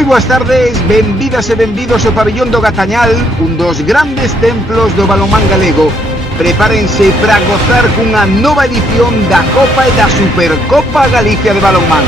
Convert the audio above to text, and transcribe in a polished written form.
Moi boas tardes, benvidas e benvidos ao pabillón do Gatañal, un dos grandes templos do balonmán galego. Prepárense para gozar cunha nova edición da Copa e da Supercopa Galicia de balonmán.